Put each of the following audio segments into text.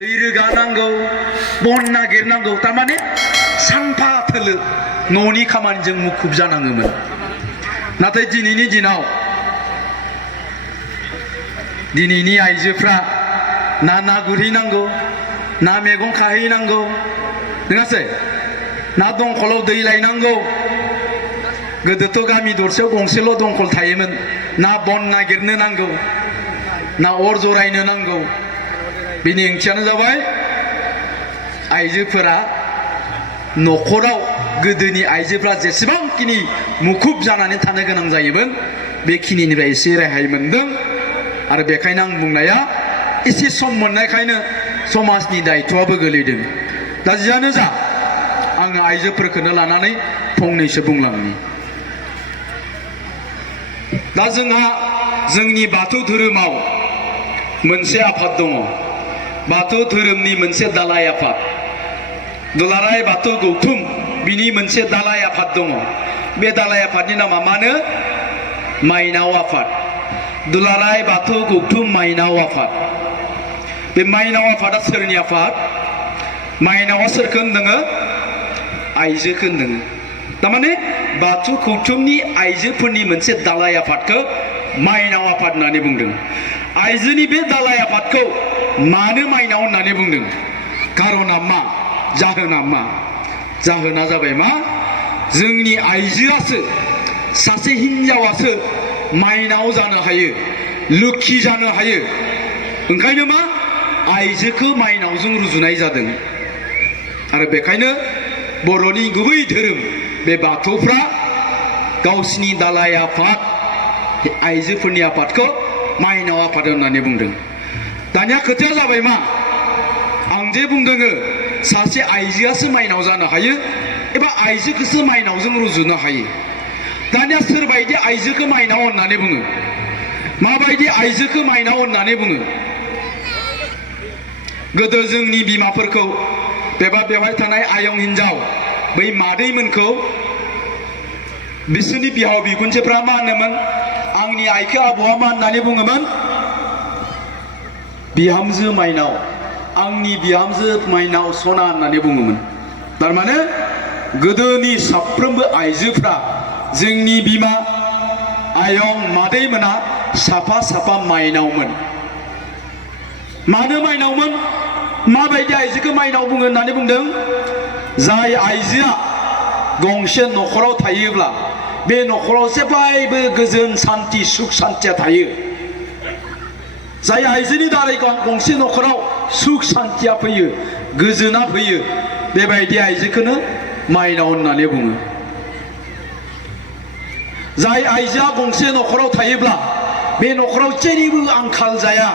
दै रोगानांगौ बन नागिरनांगौ थारमाने सानफा थोलो न'नि खामानिजों मुखुब जानाङोमोन। नाथाय दिनैनि दिनाव दिनैनि आइजोफ्रा ना गुरहैनांगौ, ना मैगं खाहैनांगौ, नङासै? ना दंखलाव दै लायनांगौ। गोदोथ' गामि दरसेयाव गंसेल' दंखल थायोमोन। ना बन नागिरनो नांगौ, ना अर जरायनो नांगौ। बेनि ओंथियानो जाबाय आइजोफोरा न'खराव गोदोनि आइजोफ्रा जेसेबांखिनि मुखुब जानानै थानो गोनां जायोमोन बेखिनिनिफ्राय एसे रेहाय मोनदों। आरो बेखायनो आं बुंनाया एसे सम मोननायखायनो समाजनि दायित्वआबो गोलैदों। दा जियानो जा आङो आइजोफोरखौनो लानानै फंनैसो बुंलांनि। दा जोंहा जोंनि बाथौ धोरोमाव मोनसे आफाद दङ। बाथौ धोरोमनि मोनसे दालाय आफाद दुलाराय बाथौ गौथुम, बिनि मोनसे दालाय आफाद दङ। बे दालाय आफादनि नामा मानो? माइनाव आफाद। दुलाराय बाथौ गौथुम माइनाव आफाद। बे माइनाव आफादा सोरनि आफाद? माइनावा सोरखौ होनदों? आइजोखौ होनदों। थारमाने बाथौ गौथुमनि आइजोफोरनि मोनसे दालाय आफादखौ माइनाव आफाद होननानै बुंदों। आइजोनि बे दालाय आफादखौ मानो माइनाव होननानै बुंदों? कारना मा? जाहोना मा? जाहोना जाबाय मा? जोंनि आइजोआसो, सासे हिन्जावासो माइनाव जानो हायो, लोखि जानो हायो। ओंखायनो मा? आइजोखौ माइनावजों रुजुनाय जादों। आरो बेखायनो बर'नि गुबै धोरोम बे बाथौफ्रा गावसिनि दालाय आफाद आइजोफोरनि आफादखौ माइनाव आफाद होननानै बुंदों। दानिया खोथाया जाबाय मा? आं जे बुंदों सासे आइजोआसो माइनाव जानो हायो एबा आइजोखौसो माइनावजों रुजुनो हायो। दानिया सोरबायदि आइजोखौ माइनाव होननानै बुङो? माबायदि आइजोखौ माइनाव होननानै बुङो? गोदो जोंनि बिमाफोरखौ एबा बेवहाय थानाय आयं हिन्जाव बै मादैमोनखौ बिसोरनि बिहाव बिखुनजोफ्रा मा होनोमोन? आंनि आइखौ आबौआ मा होननानै बुङोमोन? बिहामजो माइनाव, आंनि बिहामजो माइनाव सना होननानै बुङोमोन। थारमाने गोदोनि साफ्रोमबो आइजोफ्रा जोंनि बिमा आयं मादैमोना साफा साफा माइनावमोन। मानो माइनावमोन? माबायदि आइजोखौ माइनाव बुङो होननानै बुंदों? जाय आइजोआ गंसे न'खराव थायोब्ला बे न'खराव जेब्लायबो गोजोन सान्थि सुख सान्थिया थायो। जाय आइजोनि दारै गंसे न'खराव सुख सान्थिया फैयो, गोजोना फैयो, बेबायदि आइजोखौनो माइनाव होननानै बुङो। जाय आइजोआ गंसे न'खराव थायोब्ला बे न'खराव जेनिबो आंखाल जाया,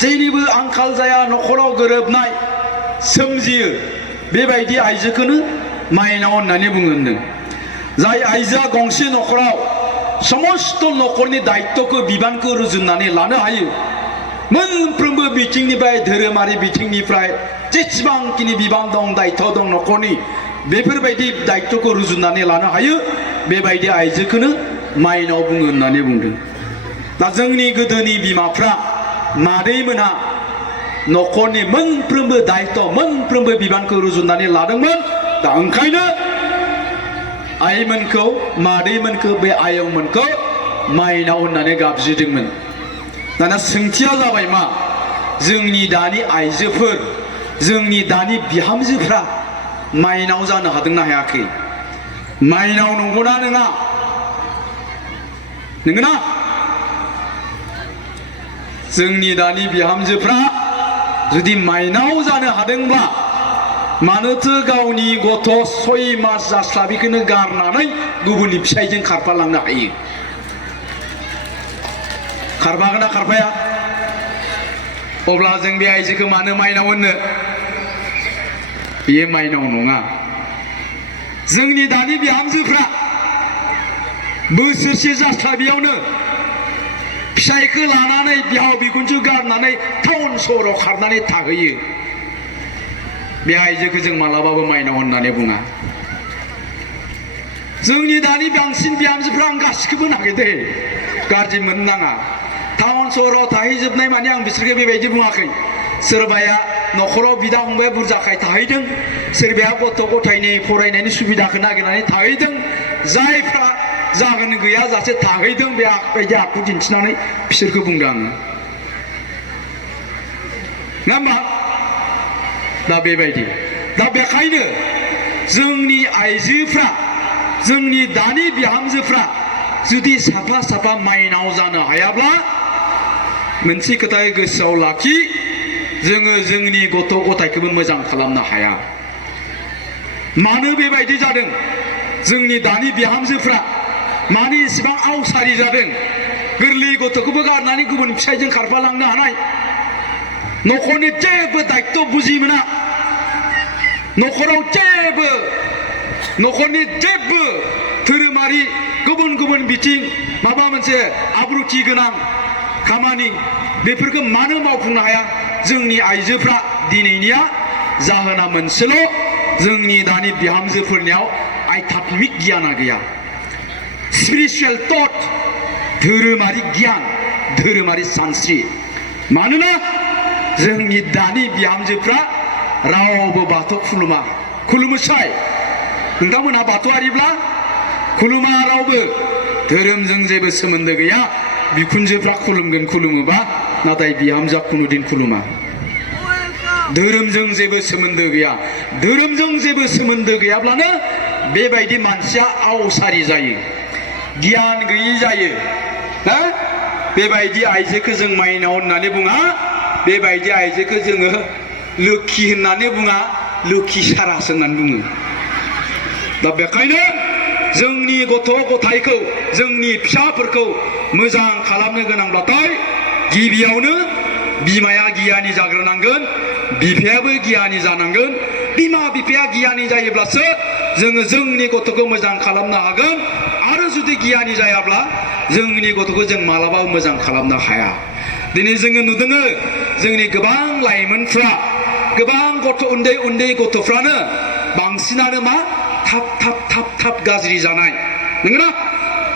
जेनिबो आंखाल जाया, न'खराव गोरोबनाय सोमजियो, बेबायदि आइजोखौनो माइनाव होननानै बुङो होनदों। जाय आइजोआ गंसे न'खराव समस्त न'खरनि दायित्वखौ बिबानखौ रुजुननानै लानो हायो, मोनफ्रोमबो बिथिंनिफ्राय धोरोमारि बिथिंनिफ्राय जेसेबांखिनि बिबान दं, दायित्व दं न'खरनि, बेफोरबायदि दायित्वखौ रुजुननानै लानो हायो, बेबायदि आइजोखौनो माइनाव बुङो होननानै बुंदों। दा जोंनि गोदोनि बिमाफ्रा मादैमोनहा न'खरनि मोनफ्रोमबो दायित्व, मोनफ्रोमबो बिबानखौ रुजुननानै लादोंमोन। दा ओंखायनो आइमोनखौ, मादैमोनखौ, बे आयंमोनखौ माइनाव होननानै गाबज्रिदोंमोन। दाना सोंथिया जाबाय मा? जोंनि दानि आइजोफोर, जोंनि दानि बिहामजोफ्रा माइनाव जानो हादोंना हायाखै? माइनाव नंगौना नङा? नंगौना? जोंनि दानि बिहामजोफ्रा जुदि माइनाव जानो हादोंब्ला मानोथो गावनि गथ' 6 मास जास्लाबिखौनो गारनानै गुबुननि फिसाइजों खारफालांनो हायो? खारफागोन ना खारफाया? अब्ला जों बे आइजोखौ मानो माइनाव होनो? बेयो माइनाव नङा। जोंनि दानि बिहामजोफ्रा बोसोरसे जास्लाबियावनो फिसाइखौ लानानै बिहाव बिखुनजो गारनानै टाउन सहराव खारनानै थाहैयो। बे आइजोखौ जों मालाबाबो माइनाव होननानै बुङा। जोंनि दानि बांसिन बिहामजोफ्रा, आं गासिखौबो नागिर दे, गाज्रि मोननो नाङा, टाउन सहराव थाहैजोबनाय माने आं बिसोरखौ बेबायदि बुङाखै। सोरबाया न'खराव बिदा फंबाया बुरजाखाय थाहैदों सोरबाया गथ' गथायनि फरायनायनि सुबिदाखौ नागिरनानै थाहैदों जायफ्रा जाहोन गैयाजासे थाहैदों बेबायदि आखु दिन्थिनानै बिसोरखौ बुंदों आङो नङा होमबा दा बेबायदि दा बेखायनो जोंनि आइजोफ्रा जोंनि दानि बिहामजोफ्रा जुदि साफा साफा माइनाव जानो हायाब्ला मोनसे खोथाखौ गोसोआव लाखि जोङो जोंनि गथ' गथायखौबो मोजां खालामनो हाया मानो बेबायदि जादों जोंनि दानि बिहामजोफ्रा मानो इसेबां आवसारि जादों गोरलै गथ'खौबो गारनानै गुबुन फिसायजों खारफालांनो हानाय न'खरनि जेबो दायित्व बुजि मोना न'खराव न'खरनि जेबो धोरोमारि गुबुन गुबुन बिथिं माबा मोनसे आब्रुथि गोनां खामानि बेफोरखौ मानो मावफुंनो हाया जोंनि आइजोफ्रा दिनैनिया जाहोना मोनसेल' जोंनि दानि बिहामजोफोरनियाव आध्यात्मिक गियाना गैया स्पिरिचुवेल थट धोरोमारि गियान धोरोमारि सानस्रि मानोना जोंनि दानि बिहामजोफ्रा रावबो बाथौ खुलुमोसाय नोंथांमोनहा बाथौआरिब्ला खुलुमा रावबो धोरोमजों जेबो सोमोन्दो गैया बिखुनजोफ्रा खुलुमोबा नाथाय बिहामजोआ खुनुदिन खुलुमा धोरोमजों जेबो सोमोन्दो गैया धोरोमजों जेबो सोमोन्दो गैयाब्लानो बेबायदि मानसिया आवसारि जायो गियान गैयि जायो हा बेबायदि आइजोखौ जों माइनाव होननानै बुङा बेबायदि आइजोखौ जोङो लोखि होननानै बुङा लोखि सारासो होननानै बुङो दा बेखायनो जोंनि गथ' गथायखौ जोंनि फिसाफोरखौ मोजां खालामनो गोनांब्लाथाय गिबियावनो बिमाया गियानि जाग्रोनांगोन बिफायाबो गियानि जानांगोन बिमा बिफाया गियानि जायोब्लासो जोङो जोंनि गथ'खौ मोजां खालामनो हागोन आरो जुदि गियानि जायाब्ला जोंनि गथ'खौ जों मालाबाबो मोजां खालामनो हाया दिनै जोङो नुदों जोंनि गोबां लाइमोनफ्रा गोबां उन्दै गथ'फ्रानो बांसिनानो मा थाब गाज्रि जानाय नंगौना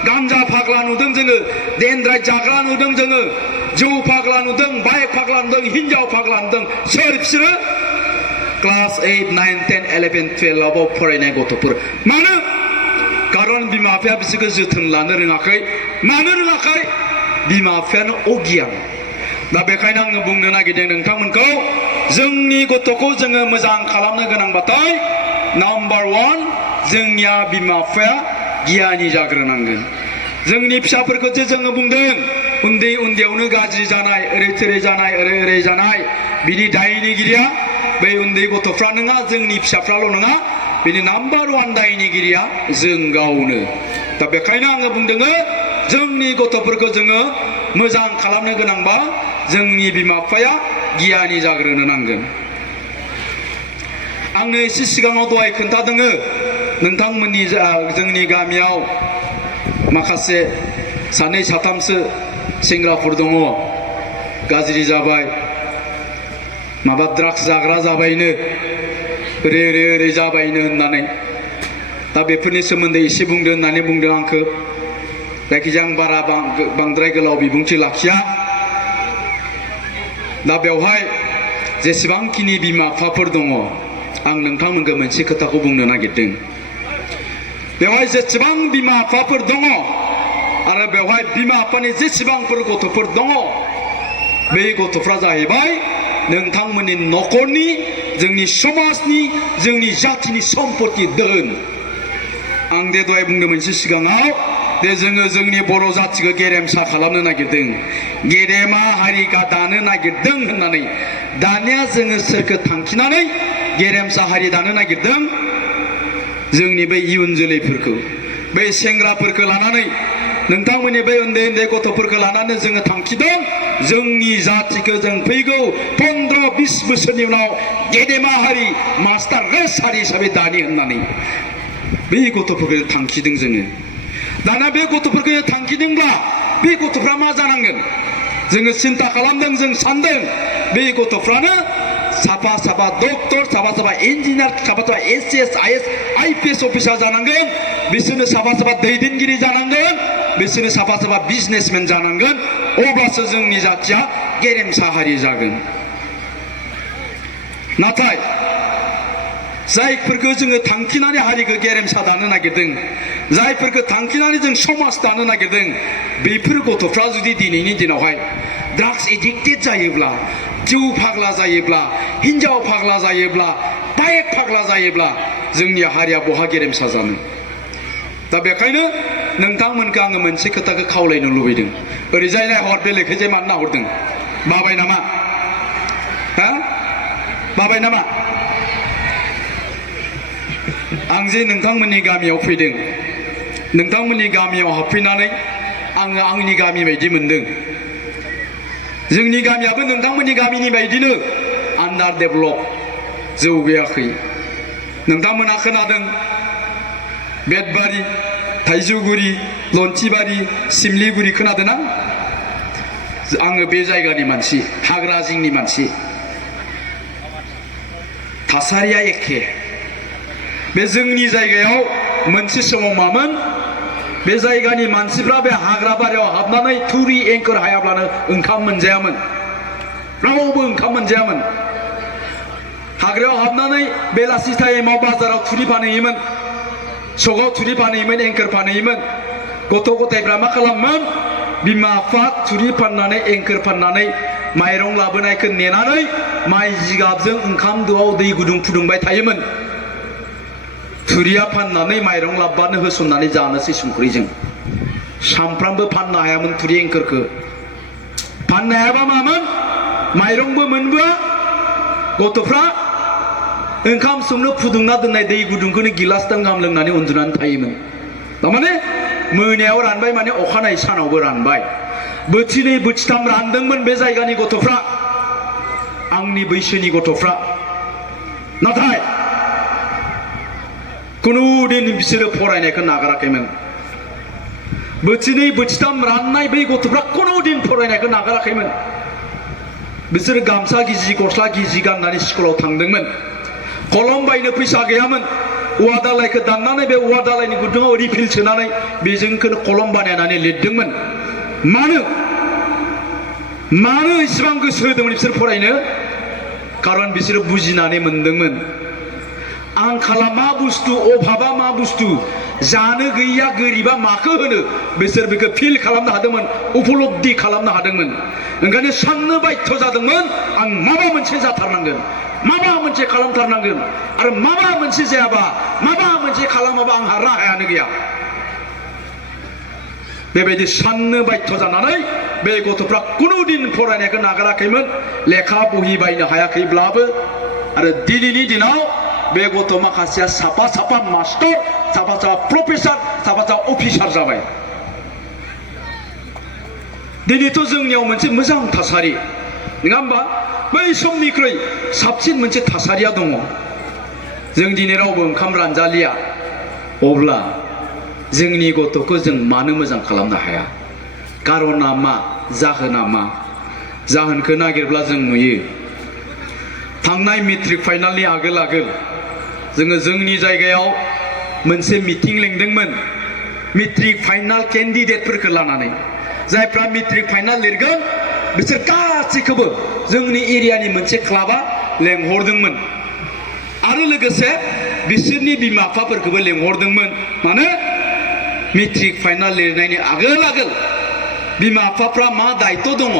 गान्जा फाग्ला नुदों जोङो देनद्राय जाग्रा नुदों जोङो जौ फाग्ला नुदों बाइक फाग्ला नुदों हिनजाव फाग्ला नुदों सोर बिसोरो क्लास 8, 9, 10, 11, 12 आव फरायनाय गथ'फोर मानो कारन बिमा बिफाया बिसोरखौ जोथोन लानो रोङाखै मानो रोङाखै बिमा बिफायानो अगियान दा बेखायनो आङो बुंनो नागिरदों नोंथांमोनखौ जोंनि गथ'खौ जोङो मोजां खालामनो गोनांबाथाय नाम्बार 1 जोंनिया बिमा बिफाया गियानि जाग्रोनांगोन जोंनि फिसाफोरखौ जे जोङो बुंदों उन्दैयावनो गाज्रि जानाय ओरै जानाय बिनि दायनिगिरिया बै उन्दै गथ'फ्रा नङा जोंनि फिसाफ्राल' नङा बिनि नाम्बार 1 दायनिगिरिया जों गावनो दा बेखायनो आङो बुंदों जोंनि गथ'फोरखौ जोङो मोजां खालामनो गोनांबा जोंनि बिमा बिफाया गियानि जाग्रोनो नांगोन आंनो एसे सिगाङाव दहाय खोन्थादों नोंथांमोननि जोंनि गामियाव माखासे सानै साथामसो सेंग्राफोर दङ गाज्रि जाबाय माबा ड्राग्स जाग्रा जाबायनो ओरै जाबायनो होननानै दा बेफोरनि सोमोन्दै एसे बुंदो होननानै बुंदों आंखौ जायखिजाया आं बारा बांद्राय गोलाव बिबुंथि लाखिया दा बेवहाय जेसेबांखिनि बिमा बिफाफोर दङ आं नोंथांमोनखौ मोनसे खोथाखौ बुंनो नागिरदों बेवहाय जेसेबां बिमा बिफाफोर दङ आरो बेवहाय बिमा बिफानि जेसेबांफोर गथ'फोर दङ बे गथ'फ्रा जाहैबाय नोंथांमोननि न'खरनि जोंनि समाजनि जोंनि जातिनि सम्पति धोन आं दे दहाय बुंदों मोनसे सिगाङाव दे जोङो जोंनि बर' जातिखौ गेरेमसा खालामनो नागिरदों गेदेमा हारिखा दानो नागिरदों होननानै दानिया जोङो सोरखौ थांखिनानै गेरेमसा हारि दानो नागिरदों जोंनि बै इयुन जोलैफोरखौ बै सेंग्राफोरखौ लानानै नोंथांमोननि बै उन्दै गथ'फोरखौ लानानै जोङो थांखिदों जोंनि जातिखौ जों फैगौ 15-20 बोसोरनि उनाव गेदेमा हारि मास्टार रेस हारि हिसाबै दानि होननानै बे गथ'फोरखौ थांखिदों जोङो दाना बे गथ'फोरखौ थांखिदोंब्ला बे गथ'फ्रा मा जानांगोन जोङो सिन्था खालामदों जों सानदों बे गथ'फ्रानो साफा डक्टर साफा इन्जिनियार साफा एसएस आईएएस आईपीएस अफिसार जानांगोन बिसोरनो साफा दैदेनगिरि जानांगोन बिसोरनो साफा बिजनेसमेन जानांगोन अब्लासो जोंनि जातिया गेरेमसा हारि जागोन नाथाय जायफोरखौ जोङो थांखिनानै हारिखौ गेरेमसा दानो नागिरदों, जायफोरखौ थांखिनानै जों समाज दानो नागिरदों, बेफोर गथ'फ्रा जुदि दिनैनि दिनावहाय ड्राग्स एडिक्टेड जायोब्ला, जौ फाग्ला जायोब्ला, हिन्जाव फाग्ला जायोब्ला, बाइक फाग्ला जायोब्ला जोंनि हारिया बहा गेरेमसा जानो? दा बेखायनो नोंथांमोनखौ आङो मोनसे खोथाखौ खावलायनो लुबैदों। ओरैजाय नायहर, बेलेगखैजाय मानो नाहरदों? बाबाय नामा? हा? बाबाय नामा? आं जे नोंथांमोननि गामियाव फैदों, नोंथांमोननि गामियाव हाबफैनानै आङो आंनि गामि बायदि मोनदों। जोंनि गामियाबो नोंथांमोननि गामिनि बायदिनो आन्डार डेभेलप, जौगायाखै। नोंथांमोना खोनादों बेदबारि, थाइजौगुरि, लन्थिबारि, सिमलिगुरि खोनादों ना? आङो बे जायगानि मानसि, हाग्रा जिंनि मानसि। थासारिया एखे। बे जोंनि जायगायाव मोनसे समाव मामोन? बे जायगानि मानसिफ्रा बे हाग्रा बारियाव हाबनानै थुरि एंखोर हायाब्लानो ओंखाम मोनजायामोन, रावबो ओंखाम मोनजायामोन। हाग्रायाव हाबनानै बेलासि टाइमाव बाजाराव थुरि फानहैयोमोन, सगाव थुरि फानहैयोमोन, एंखोर फानहैयोमोन। गथ' गथायफ्रा मा खालामोन? बिमा बिफा थुरि फाननानै, एंखोर फाननानै माइरं लाबोनायखौ नेनानै माइ जिगाबजों ओंखाम दोआव दै गुदुं फुदुंबाय थायोमोन। थुरिया फाननानै माइरं लाबबानो होसननानै जानोसै संख्रिजों। सामफ्रामबो फाननो हायामोन थुरि एंखोरखौ। फाननो हायाबा मामोन? माइरंबो मोनबोआ, गथ'फ्रा ओंखाम संनो फुदुंना दोननाय दै गुदुंखौनो गिलासथाम गाहाम लोंनानै उन्दुनानै थायोमोन। थारमाने मोनायाव रानबाय माने अखानायै सानावबो रानबाय। बोथिनै बोथिथाम रानदोंमोन बे जायगानि गथ'फ्रा, आंनि बैसोनि गथ'फ्रा। नाथाय खुनुदिन बिसोरो फरायनायखौ नागाराखैमोन। बोथिनै बोथिथाम राननाय बै गथ'फ्रा खुनुदिन फरायनायखौ नागाराखैमोन। बिसोर गामसा गिजि, गस्ला गिजि गाननानै स्कुलाव थांदोंमोन। कलम बायनो फैसा गैयामोन। औवा दालायखौ दाननानै बे औवा दालायनि गुदुङाव रिफिल सोनानै बेजोंखौनो कलम बानायनानै लिरदोंमोन। मानो इसिबां गोसो होदोंमोन बिसोर फरायनो? खारन बिसोरो बुजिनानै मोनदोंमोन आंखाला मा बुस्थु, अभाबा मा बुस्थु, जानो गैया गोरिबा माखौ होनो। बिसोर बेखौ फिल खालामनो हादोंमोन, उपलब्धि खालामनो हादोंमोन। ओंखायनो साननो बाध्य जादोंमोन, आं माबा मोनसे जाथारनांगोन, माबा मोनसे खालामथारनांगोन। आरो माबा मोनसे जायाबा, माबा मोनसे खालामाबा आंहा राहायानो गैया। बेबायदि साननो बाध्य जानानै बे गथ'फ्रा खुनुदिन फरायनायखौ नागाराखैमोन, लेखा बहि बायनो हायाखैब्लाबो। आरो दिनैनि दिनाव बे गथ' माखासेया साफा साफा मास्टर, साफा साफा प्रफेसार, साफा साफा अफिसार जाबाय। दिनैथ' जोंनियाव मोनसे मोजां थासारि, नङा होमबा? बै समनिख्रुइ साबसिन मोनसे थासारिया दङ। जों दिनै रावबो ओंखाम रानजालिया। अब्ला जोंनि गथ'खौ जों मानो मोजां खालामनो हाया? कारना मा? जाहोना मा? जाहोनखौ नागिरब्ला जों नुयो। थांनाय मेट्रिक फाइनालनि आगोल जोङो जोंनि जायगायाव मोनसे मिटिं लेंदोंमोन। मेट्रिक फाइनाल केन्डिडेटफोरखौ लानानै, जायफ्रा मेट्रिक फाइनाल लिरगोन बिसोर गासैखौबो जोंनि एरियानि मोनसे क्लाबा लेंहरदोंमोन। आरो लोगोसे बिसोरनि बिमा बिफाफोरखौबो लेंहरदोंमोन। मानो? मेट्रिक फाइनाल लिरनायनि आगोल बिमा बिफाफ्रा मा दायित्व दङ?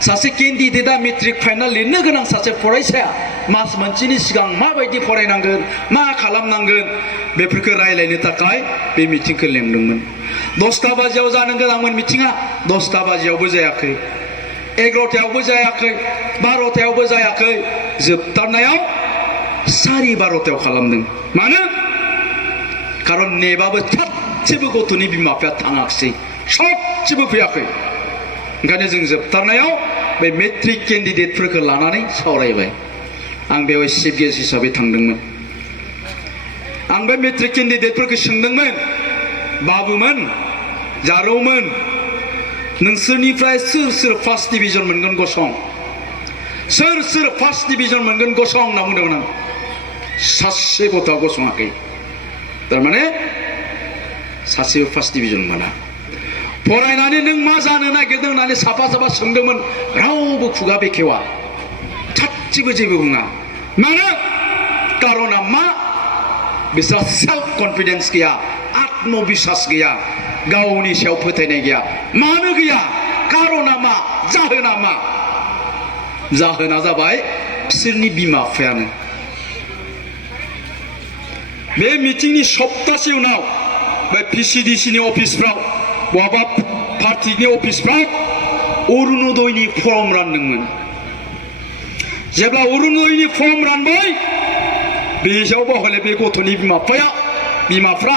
सासे केन्डिडेटआ मेट्रिक फाइनाल लिरनो गोनां सासे फरायसाया मास मोनसेनि सिगां माबायदि फरायनांगोन, मा खालामनांगोन, बेफोरखौ रायलायनो थाखाय बे मिटिंखौ लेंदोंमोन। 10टा बाजियाव जानो गोनांमोन मिटिङा, 10टा बाजियावबो जायाखै, 11टायावबो जायाखै, 12टायावबो जायाखै, जोबथारनायाव 12:30 खालामदों। मानो? खारन नेबाबो सासेबो गथ'नि बिमा बिफाया थाङाखिसै, ससेबो फैयाखै। ओंखायनो जों जोबथारनायाव बे मेट्रिक केन्डिडेटफोरखौ लानानै सावरायबाय। आं बेयाव चिफ गेस्ट हिसाबै थांदोंमोन। आं बे मेट्रिक केन्डिडेटफोरखौ सोंदोंमोन, बाबुमोन, जारौमोन, नोंसोरनिफ्राय सोर फार्स्ट डिभिजन मोनगोन गसं? सोर फार्स्ट डिभिजन मोनगोन गसं होनना बुंदोंमोन आं। सासे गथ'आ गसङाखै। थारमाने सासेबो फार्स्ट डिभिजन मोना। फरायनानै नों मा जानो नागिरदों होननानै साफा सोंदोंमोन, रावबो खुगा बेखेवा, सासेबो जेबो बुङा। मानो कारना मा बिसोरहा सेल्फ कन्फिडेन्स गैया आत्मबिश्वास गैया गावनि सायाव फोथायनाय गैया मानो गैया कारना मा जाहोना मा जाहोना जाबाय बिसोरनि बिमा बिफायानो बे मिटिंनि सप्तासे उनाव बे पिसिडिसिनि अफिसफ्राव बहाबा पार्टिनि अफिसफ्राव अरुणोदयनि फर्म रानदोंमोन जेब्ला अरुणोदयनि फर्म रानबाय बेयावबो हले बे गथ'नि बिमाफ्रा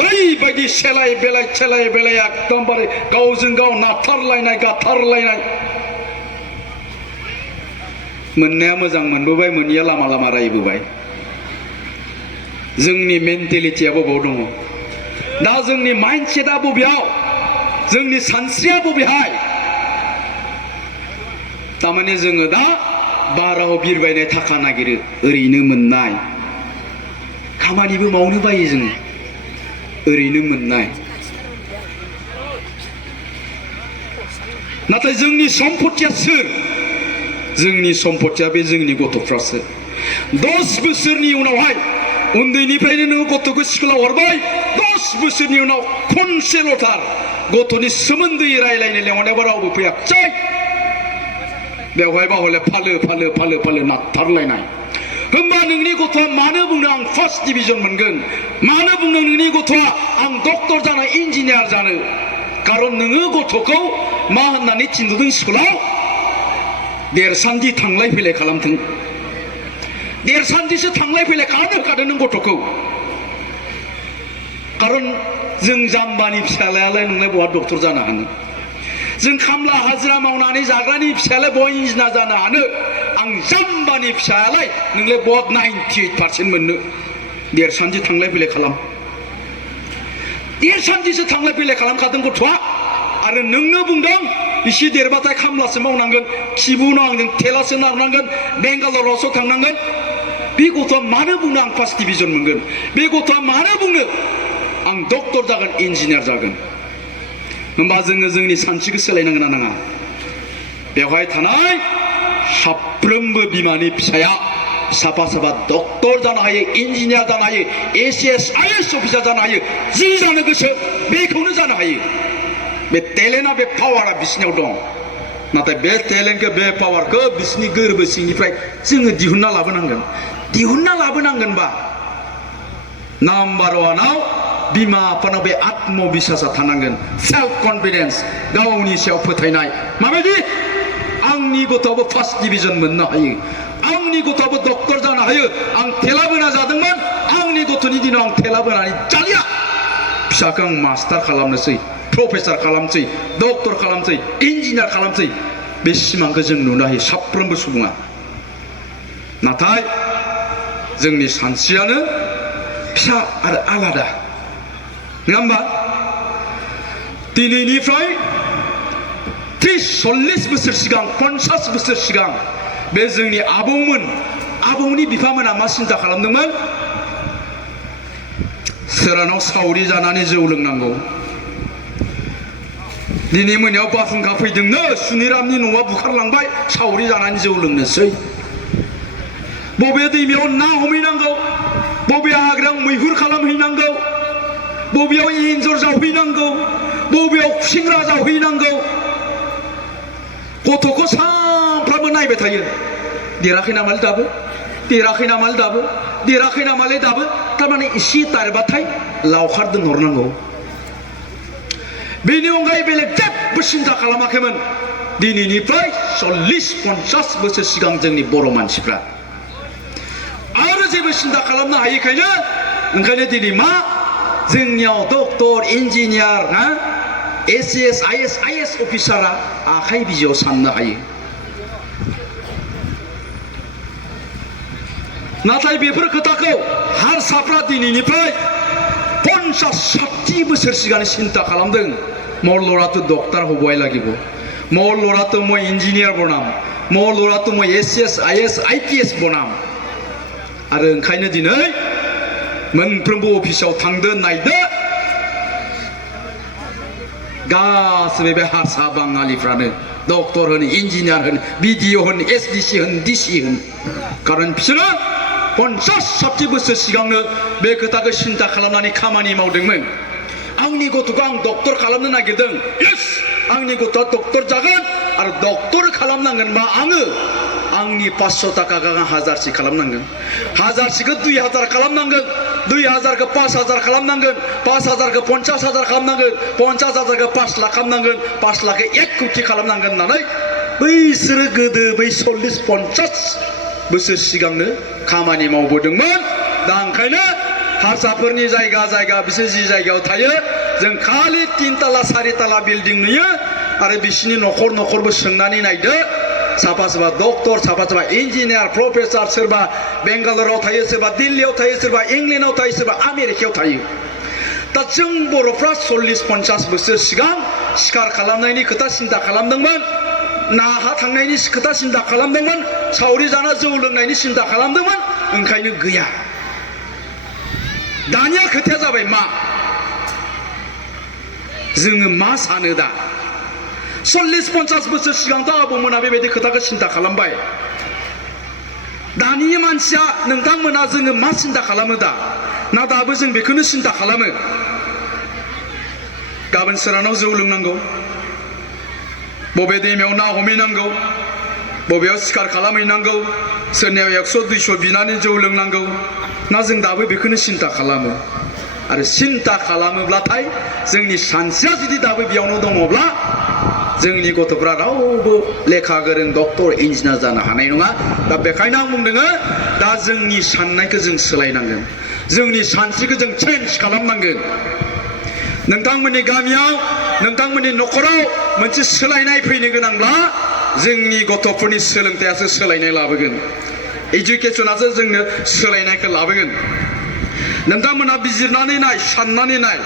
ओरैबायदि सेलाय बेलाय एकदमबारे गावजों गाव नाथारलायनाय गाथारलायनाय मोननाया मोजां मोनबोबाय मोनैया लामा लामा रायबोबाय जोंनि मेन्टेलिटिया बबाव दङ दा जोंनि माइन्डसेटआ बबेयाव जोंनि सानस्रिया बबेहाय तारमाने जोङो दा बाराव बिरबायनाय थाखा नागिरो ओरैनो मोननाय खामानिबो मावनो बायो जोङो ओरैनो मोननाय नाथाय जोंनि सम्पथिया सोर जोंनि सम्पथिया बे जोंनि गथ'फ्रासो 10 बोसोरनि उनावहाय उन्दैनिफ्रायनो नों गथ'खौ स्कुलाव हरबाय 10 बोसोरनि उनाव खनसेल'थार गथ'नि सोमोन्दै रायलायनो लेंहरनायाबो रावबो फैयाखै बेवहायबा हले फालो नाथारलायनाय होमबा नोंनि गथ'आ मानो बुंनो आं फार्स्ट डिभिजन मोनगोन मानो बुंनो नोंनि गथ'आ आं डक्टर जानो इन्जिनियार जानो कारन नोङो गथ'खौ मा होननानै थिनहरदों स्कुलाव देरसान्दि थांलाय फैलाय खालामथों देरसान्दिसो थांलाय फैलाय खालामनो होखादों नों गथ'खौ कारन जों जाम्बानि फिसालायालाय नोंलाय बहा डक्टर जानो हानो जों खामला हाजिरा मावनानै जाग्रानि फिसायालाय बहा इन्जिनियार जानो हानो आं जाम्बानि फिसायालाय नोंलाय बहा 98% मोननो देरसान्दि थांलाय फैलाय खालाम देरसान्दिसो थांलाय फैलाय खालामखादों गथ'आ आरो नोंनो बुंदों इसे देरबाथाय खामलासो मावनांगोन खिबु नांगोन थेलासो नारनांगोन बेंगालरावसो थांनांगोन बे गथ'आ मानो बुंनो आं फार्स्ट डिभिजन मोनगोन बे गथ'आ मानो बुंनो आं डक्टर जागोन इन्जिनियार जागोन होमबा जोङो जोंनि सानस्रिखौ सोलायनांगोन ना नाङा बेवहाय थानाय साफ्रोमबो बिमानि फिसाया साफा डक्टर जानो हायो इन्जिनियार जानो हायो ACS IAS अफिसार जानो हायो जि जानो गोसो बेखौनो जानो हायो बे टेलेन्टआ बे पावारा बिसिनियाव दं नाथाय बे टेलेन्टखौ बे पावारखौ बिसिनि गोरबो सिंनिफ्राय जोङो दिहुनना लाबोनांगोनबा नाम्बार 1आव बिमा बिफानाव बे आत्मबिश्वासा थानांगोन सेल्फ कन्फिडेन्स गावनि सायाव फोथायनाय माबायदि आंनि गथ'आबो फार्स्ट डिभिजन मोननो हायो आंनि गथ'आबो डक्टर जानो हायो आं थेला बोना जादोंमोन आंनि गथ'नि दिनाव आं थेला बोनानै जालिया फिसाखौ आं मास्टार खालामनोसै प्रफेसर खालामसै डक्टर खालामसै इन्जिनियार खालामसै बे सिमांखौ जों नुनो हायो साफ्रोमबो सुबुङा नाथाय जोंनि सानस्रियानो फिसा आरो आलादा नङा होमबा दिनैनिफ्राय 30-40 बोसोर सिगां 50 बोसोर सिगां बे जोंनि आबौनि बिफामोना मा सिन्था खालामदोंमोन सोरानाव सावरि जानानै जौ लोंनांगौ दिनै मोनायाव बारहुंखा फैदोंनो सुनिरामनि न'आ बुखारलांबाय सावरि जानानै जौ लोंनोसै बबे दैमायाव ना हमहैनांगौ बबे हाग्रायाव मैहुर खालामहैनांगौ बबेयाव एन्जर जावहैनांगौ बबेयाव खुसेंग्रा जावहैनांगौ गथ'खौ सानफ्रामबो नायबाय थायो देराखै नामालै दाबो थारमाने एसे देरबाथाय लावखार दोनहरनांगौ बेनि अनगायै बेलेग जेबो सिन्था खालामाखैमोन दिनैनिफ्राय 40-50 बोसोर सिगां जोंनि बर' मानसिफ्रा आरो जेबो सिन्था खालामनो हायैखायनो ओंखायनो दिनै मा जोंनियाव डक्टर इन्जिनियार ACS IAS अफिसारा आखाइ बिजौआव साननो हायो नाथाय बेफोर खोथाखौ हारसाफ्रा दिनैनिफ्राय 50-60 बोसोर सिगां सिन्ता खालामदों मोर लरातो डक्टर हबाय লাগিব मोर लरातो मैं इन्जिनियार बनाम मोर लरातो मैं ACS IAS IPS बनाम आरो ओंखायनो दिनै मोनफ्रोमबो अफिसाव थांदो नायदो गासैबो बे हारसा बाङालिफ्रानो doktor होन इन्जिनियार होन BDO होन SDC होन DC होन खारन बिसोरो 50-60 बोसोर सिगांनो बे खोथाखौ सिन्था खालामनानै खामानि मावदोंमोन आंनि गथ'खौ आं डक्टर खालामनो नागिरदों यस आंनि गथ'आ डक्टर जागोन आरो डक्टर खालामनांगोनबा आङो आंनि 500 थाखा गाहाम हाजारसि खालामनांगोन हाजारसिखौ 2000 खालामनांगोन 2000खौ 5000 खालामनांगोन 5000खौ 50000 खालामनांगोन 50000खौ 5 लाख खालामनांगोन 5 लाखखौ 1 कोटि खालामनांगोन होननानै बैसोरो गोदो बै 40-50 बोसोर सिगांनो खामानि मावबोदोंमोन दा ओंखायनो हारसाफोरनि जायगा जायगा बिसोर जि जायगायाव थायो जों खालि 3 ताला 4 ताला बिल्डिं नुयो आरो बिसिनि न'खर न'खरबो सोंनानै नायदो साफा साफा डक्टर साफा साफा इन्जिनियार प्रफेसर सोरबा बेंगालराव थायो सोरबा दिल्लीयाव थायो सोरबा इंलेन्डआव थायो सोरबा आमेरिकायाव थायो दा जों बर'फ्रा 40-50 बोसोर सिगां सिखार खालामनायनि खोथा सिन्था खालामदोंमोन नाहा थांनायनि खोथा सिन्था खालामदोंमोन सावरि जाना जौ लोंनायनि सिन्था खालामदोंमोन ओंखायनो गैया दानिया खोथाया जाबाय मा जोङो मा सानो दा 40-50 बोसोर सिगांथ' आबौमोना बेबायदि खोथाखौ सिन्था खालामबाय दानि मानसिया नोंथांमोना जोङो मा सिन्था खालामो दा ना दाबो जों बेखौनो सिन्था खालामो गाबोन सोरानाव जौ लोंनांगौ बबे दैमायाव ना हमहैनांगौ बबेयाव सिखार खालामहैनांगौ सोरनियाव 100-200 बिनानै जौ लोंनांगौ ना जों दाबो बेखौनो सिन्था खालामो आरो सिन्था खालामोब्लाथाय जोंनि सानस्रिया जुदि दाबो बेयावनो दङब्ला जोंनि गथ'फ्रा रावबो लेखा गोरों डक्टर इन्जिनियार जानो हानाय नङा दा बेखायनो आं बुंदों दा जोंनि साननायखौ जों सोलायनांगोन जोंनि सानस्रिखौ जों चेन्ज खालामनांगोन नोंथांमोननि गामियाव नोंथांमोननि न'खराव मोनसे सोलायनाय फैनो गोनांब्ला जोंनि गथ'फोरनि सोलोंथायासो सोलायनाय लाबोगोन एजुकेसनासो जोंनो सोलायनायखौ लाबोगोन नोंथांमोना बिजिरनानै नाय साननानै नाय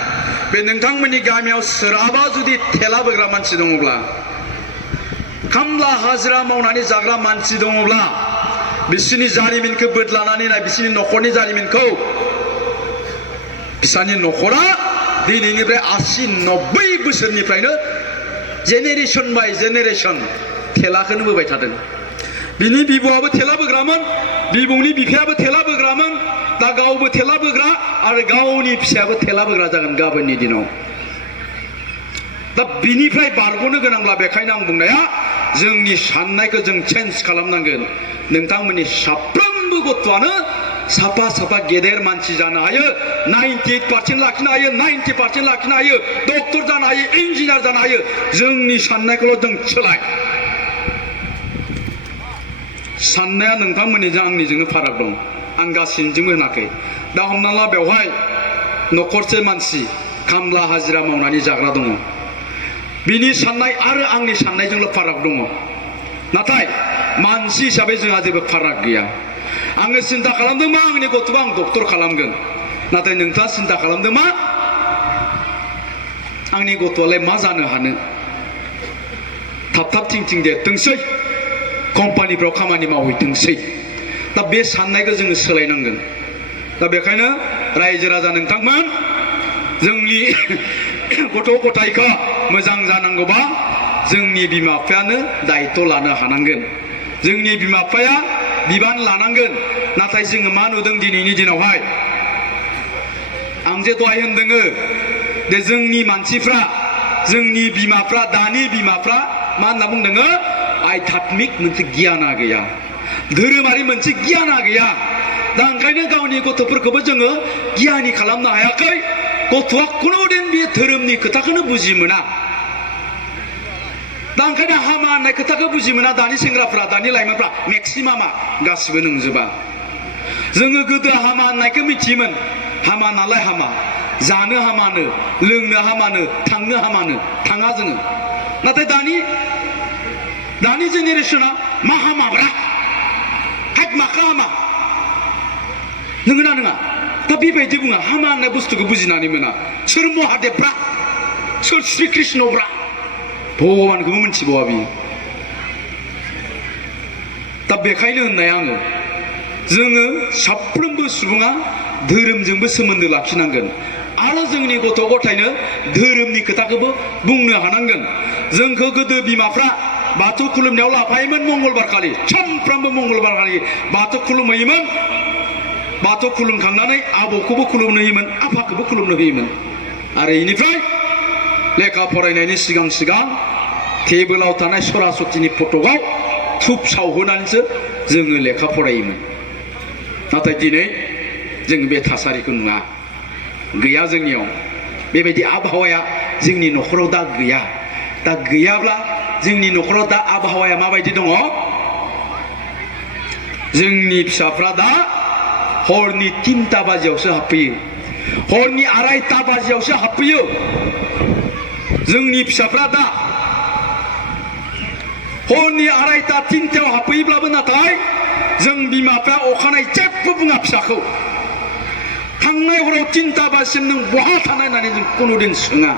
बे नोंथांमोननि गामियाव सोरहाबा जुदि थेला बोग्रा मानसि दङब्ला खामला हाजिरा मावनानै जाग्रा मानसि दङब्ला बिसोरनि जारिमिनखौ बोदलानानै नाय बिसोरनि न'खरनि जारिमिनखौ बिसोरनि न'खरा दिनैनिफ्राय 80-90 बोसोरनिफ्रायनो जेनेरेशन बाय जेनेरेशन थेलाखौनो बोबाय थादों बिनि बिबौआबो थेला बोग्रामोन बिबौनि बिफायाबो थेला बोग्रामोन दा गावबो थेला बोग्रा आरो गावनि फिसायाबो थेला बोग्रा जागोन गाबोननि दिनाव दा बिनिफ्राय बारग'नो गोनांब्ला बेखायनो आं बुंनाया जोंनि साननायखौ जों चेन्ज खालामनांगोन नोंथांमोननि साफ्रोमबो गथ'आनो साफा साफा गेदेर मानसि जानो हायो 98% लाखिनो हायो 90% लाखिनो हायो डक्टर जानो हायो इन्जिनियार जानो हायो जोंनि साननायखौल' जों सोलाय साननाया नोंथांमोननिजों आंनिजोंनो फाराग दं आं गासिनिजोंबो होनाखै दा हमना ला बेवहाय न'खरसे मानसि खामला हाजिरा मावनानै जाग्रा दङ बिनि साननाय आरो आंनि साननायजोंल' फाराग दङ नाथाय मानसि हिसाबै जोंहा जेबो फाराग गैया आङो सिन्था खालामदों मा आंनि गथ'खौ आं डक्टर खालामगोन नाथाय नोंथाङा सिन्था खालामदों मा आंनि गथ'आलाय मा जानो हानो थाब थाब थिं थिं देरथोंसै कम्पानिफ्राव खामानि मावहैथोंसै दा बे साननायखौ जोङो सोलायनांगोन दा बेखायनो रायजो राजा नोंथांमोन जोंनि गथ' गथायखौ मोजां जानांगौबा जोंनि बिमा बिफायानो दायित्व लानो हानांगोन जोंनि बिमा बिफाया बिबान लानांगोन नाथाय जोङो मा नुदों दिनैनि दिनावहाय आं जे दहाय होनदोङो दे जोंनि मानसिफ्रा जोंनि बिमाफ्रा दानि बिमाफ्रा मा होनना बुंदोङो आध्यात्मिक मोनसे गियाना गैया धोरोमारि मोनसे गियाना गैया दा ओंखायनो गावनि गथ'फोरखौबो जोङो गियानि खालामनो हायाखै गथ'आ खुनु दिन बे धोरोमनि खोथाखौनो बुजि मोना दा ओंखायनो हामा होननाय खोथाखौ बुजि मोना दानि सेंग्राफ्रा दानि लाइमोनफ्रा मेक्सिमामा गासिबो नंजोबा जोङो गोदो हामा होननायखौ मिथियोमोन हामा नालाय हामा जानो हामानो लोंनो हामानो थांनो हामानो थाङा जोङो नाथाय दानि जेनेरेशना मा हामाब्रा हाय माखा हामा नोंगोना नङा दा बेबायदि बुङा हामा होननाय बुस्थुखौ बुजिनानै मोना सोर महादेबब्रा सोर श्री कृष्णब्रा भगबानखौबो मिथिबावा बियो दा बेखायनो होननाय आङो जोङो साफ्रोमबो सुबुङा धोरोमजोंबो सोमोन्दो लाखिनांगोन आरो जोंनि गथ' गथायनो धोरोमनि खोथाखौबो बुंनो हानांगोन जोंखौ गोदो बिमाफ्रा 바토 खुलुमनायाव लाफायोमोन मंगलबारखालि सानफ्रामबो मंगलबारखालि बाथौ खुलुमहैयोमोन बाथौ खुलुमखांनानै आबौखौबो खुलुमनो होयोमोन आफाखौबो खुलुमनो होयोमोन आरो इनिफ्राय लेखा फरायनायनि सिगां सिगां टेबोलाव थानाय सरासतिनि फटकआव धुप सावहोनानैसो जोङो लेखा फरायोमोन नाथाय दिनै जों बे थासारिखौ नुवा गैया जोंनियाव बेबायदि आबहावाया जोंनि न'खराव दा गैया दा गैयाब्ला जोंनि न'खराव दा आबहावाया माबायदि दङ जोंनि फिसाफ्रा दा हरनि 3टा बाजियावसो हाबफैयो हरनि 2:30 बाजियावसो हाबफैयो जोंनि फिसाफ्रा दा हरनि 2:30 3टायाव हाबफैयोब्लाबो नाथाय जों बिमाफ्रा अखानायै जेबो बुङा फिसाखौ थांनाय हराव 3टा बाजिसिम नों बहा थानाय होननानै जों कुनुदिन सोङा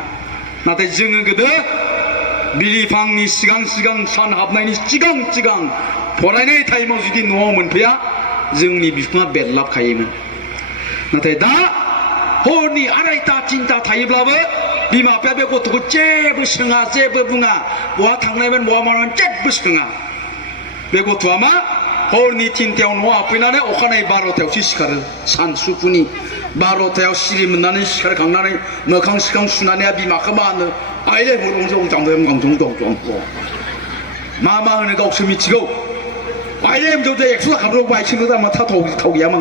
नाथाय जोङो गोदो बिलिफांनि सिगां सिगां सान हाबनायनि सिगां सिगां फरायनाय टाइमाव जुदि न'आव मोनफैया जोंनि बिफाङा बेरलाबखायोमोन नाथाय दा हरनि 2:30 3टा थायोब्लाबो बिमा बिफाया बे गथ'खौ जेबो सोङा जेबो बुङा बहा थांनायमोन बहा मामोन जेबो सोङा बे गथ'आ मा हरनि 3टायाव न'आव हाबफैनानै अखानायै 12टायावसो सिखारो सानसुफुनि 12टायाव सिरि मोननानै सिखारखांनानै मोखां सिखां सुनानै बिमाखौ मा होनो आइले मा मा होनो गावसो मिथिगौ आइले एक्स' थाखाल' बाइक सोनो दामा थाव गैया मा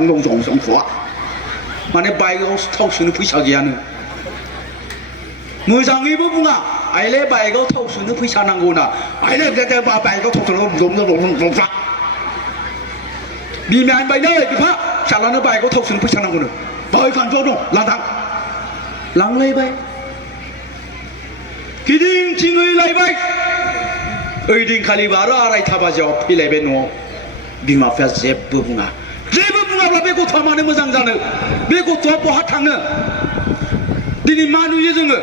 माने बाइकआव थाव सोनो फैसा गैयानो मोजाङैबो बुङा आइले बाइकआव थाव सोनो फैसा नांगौ ना आइले बाइकआव थाव सोनो बिमाया होनबाय नै बिफा फिसालानो बाइकआव थाव सोनो फैसा नांगौनो बाहाय खान्थ'आव दं लांदां लांलायबाय गिदिं थिङै लायबाय ओइदिनखालिबो आरो 2:30 बाजियाव फैलायबाय न'आव बिमा बिफाया जेबो बुङाब्ला बे गथ'आ मानो मोजां जानो बे गथ'आ बहा थाङो दिनै मा नुयो जोङो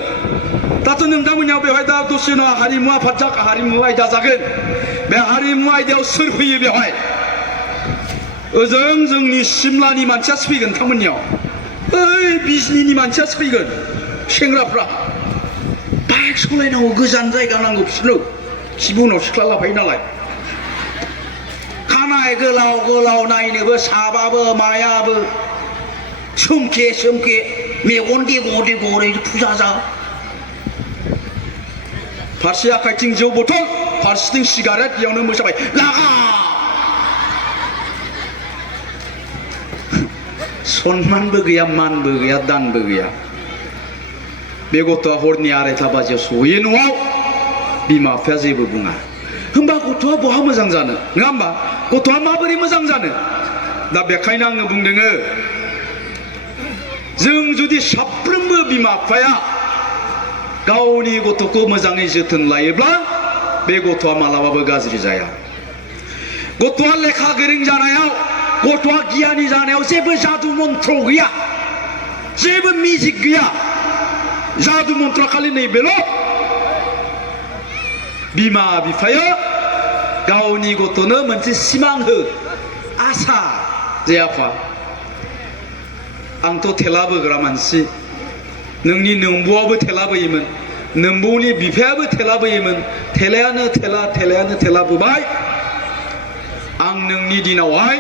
दाथ' नोंथांमोननियाव बेवहाय दा दसे उनाव हारिमु आफाद हारिमु आयदा जागोन बे हारिमु आयदायाव सोर फैयो बेवहाय ओजों जोंनि सिमलानि मानसियासो फैगोन नोंथांमोननियाव ओइ बिजनीनि मानसियासो फैगोन सेंग्राफ्रा बाइक सालायनांगौ गोजान जायगा नांगौ बिसोरनो उनाव सिख्ला लाफायो नालाय खानाय गोलाव गोलाव नायनोबो साबाबो मायाबो सोमखे सोमखे मेगन देग' देग' ओरै फुजा जा फारसे आखाइथिं जौ बथल फारसेथिं सिगारेट बेयावनो मोसाबाय लागा सनमानबो गैया मानबो गैया दानबो गैया बे गथ'आ हरनि 2:30 बाजियाव सहैयो न'आव बिमा बिफाया जेबो बुङा होमबा गथ'आ बहा मोजां जानो नङा होमबा गथ'आ माबोरै मोजां जानो दा बेखायनो आङो बुंदोङो जों जुदि साफ्रोमबो बिमा बिफाया गावनि गथ'खौ मोजाङै जोथोन लायोब्ला बे गथ'आ मालाबाबो गाज्रि जाया गथ'आ लेखा गोरों जानायाव गथ'आ गियानि जानायाव जेबो जादु मन्त्र गैया जेबो मिजिक गैया जादु मन्त्र खालि नैबेल' बिमा बिफाया गावनि गथ'नो मोनसे सिमां हो आसा जे आफा आंथ' थेला बोग्रा मानसि नोंनि नोंब'आबो थेला बोयोमोन नोंब'नि बिफायाबो थेला बोयोमोन थेलायानो थेला बोबाय आं नोंनि दिनावहाय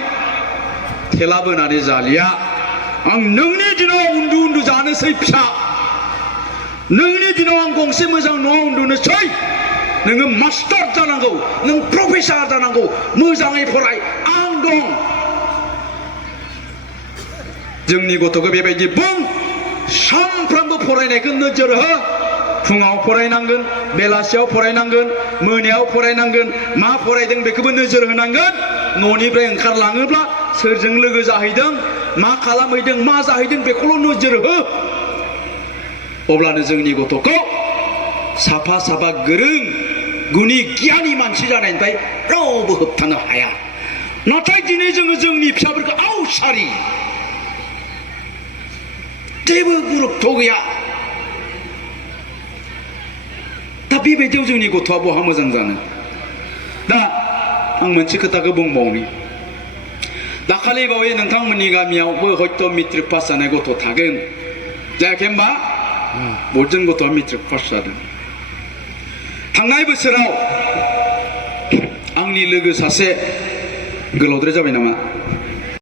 थेला बोनानै जालिया आं नोंनि दिनाव उन्दु उन्दु जानोसै फिसा नोंनि दिनाव आं गंसे मोजां न'आव उन्दुनोसै नोङो मास्टार जानांगौ नों प्रफेसार जानांगौ मोजाङै फराय आं दं जोंनि गथ'खौ बेबायदि बुं सानफ्रामबो फरायनायखौ नोजोर हो फुङाव फरायनांगोन बेलासियाव फरायनांगोन मोनायाव फरायनांगोन मा फरायदों बेखौबो नोजोर होनांगोन न'निफ्राय ओंखारलाङोब्ला सोरजों लोगो जाहैदों मा खालामहैदों मा जाहैदों बेखौल' नोजोर हो अब्लानो जोंनि गथ'खौ साफा साफा गोरों गुनि गियानि मानसि जानायनिफ्राय रावबो होबथानो हाया नाथाय दिनै जोङो जोंनि फिसाफोरखौ आवसारि जेबो गुरुत्व गैया दा बेबायदियाव जोंनि गथ'आ बहा मोजां जानो दा आं मोनसे खोथाखौ बुंबावनि दाखालि बावै नोंथांमोननि गामियावबो हयथ' मेट्रिक पास जानाय गथ' थागोन जायाखै होमबा बहुतजन गथ'आ मेट्रिक पास जादों थांनाय बोसोराव आंनि लोगो सासे गोलावद्राय जाबाय नामा